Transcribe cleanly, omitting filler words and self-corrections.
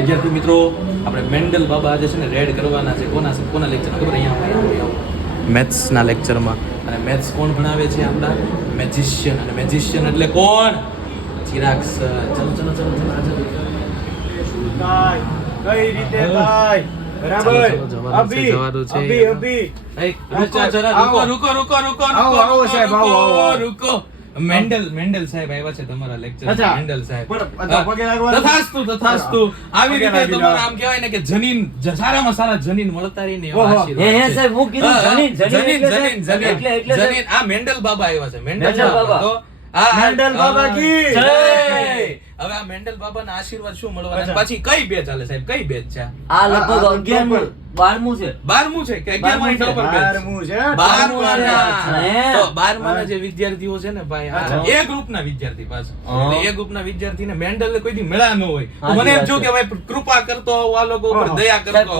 વિદ્યાર્થી મિત્રો, આપણે મેન્ડલ બાબા આજે છે ને રેડ કરવાના છે. કોના લેક્ચર ખબર? અહીંયા મેથ્સના લેક્ચરમાં. અને મેથ્સ કોણ ભણાવે છે? આપણા મેજિશિયન. અને મેજિશિયન એટલે કોણ? ચિરાગ સર. ચલો કઈ રીતે થાય? બરાબર. અભી રૂકો. મેન્ડલ સાહેબ આવ્યા છે તમારા લેક્ચર. મેન્ડલ સાહેબ તથાસ્તુ. આવી રીતે તમારે આમ કહેવાય ને કે જનીન, સારામાં સારા જનીન મળતા રહીને એવા આશીર્વાદ. આ મેન્ડલ બાબા આવ્યા છે. મેન્ડલ બાબા તો મેન્ડલ બાબા કી જય. હવે આ મેન્ડલ બાબાના આશીર્વાદ શું મળવાના? પછી કઈ બેચ ચાલે સાહેબ? કઈ બેચ છે આ? લગભગ 11મું 12મું છે. 12મું છે કે 11માની ટોપર બેચ? 12મું છે. 12માના. તો 12માના જે વિદ્યાર્થીઓ છે ને ભાઈ, આ એ ગ્રુપના વિદ્યાર્થી પાછા. એટલે એ ગ્રુપના વિદ્યાર્થીને મેન્ડલ કોઈ દી મળ્યા ન હોય તો મને એમ જો કે ભાઈ કૃપા કરતો હોવ, આ લોકો ઉપર દયા કરતો હોવ.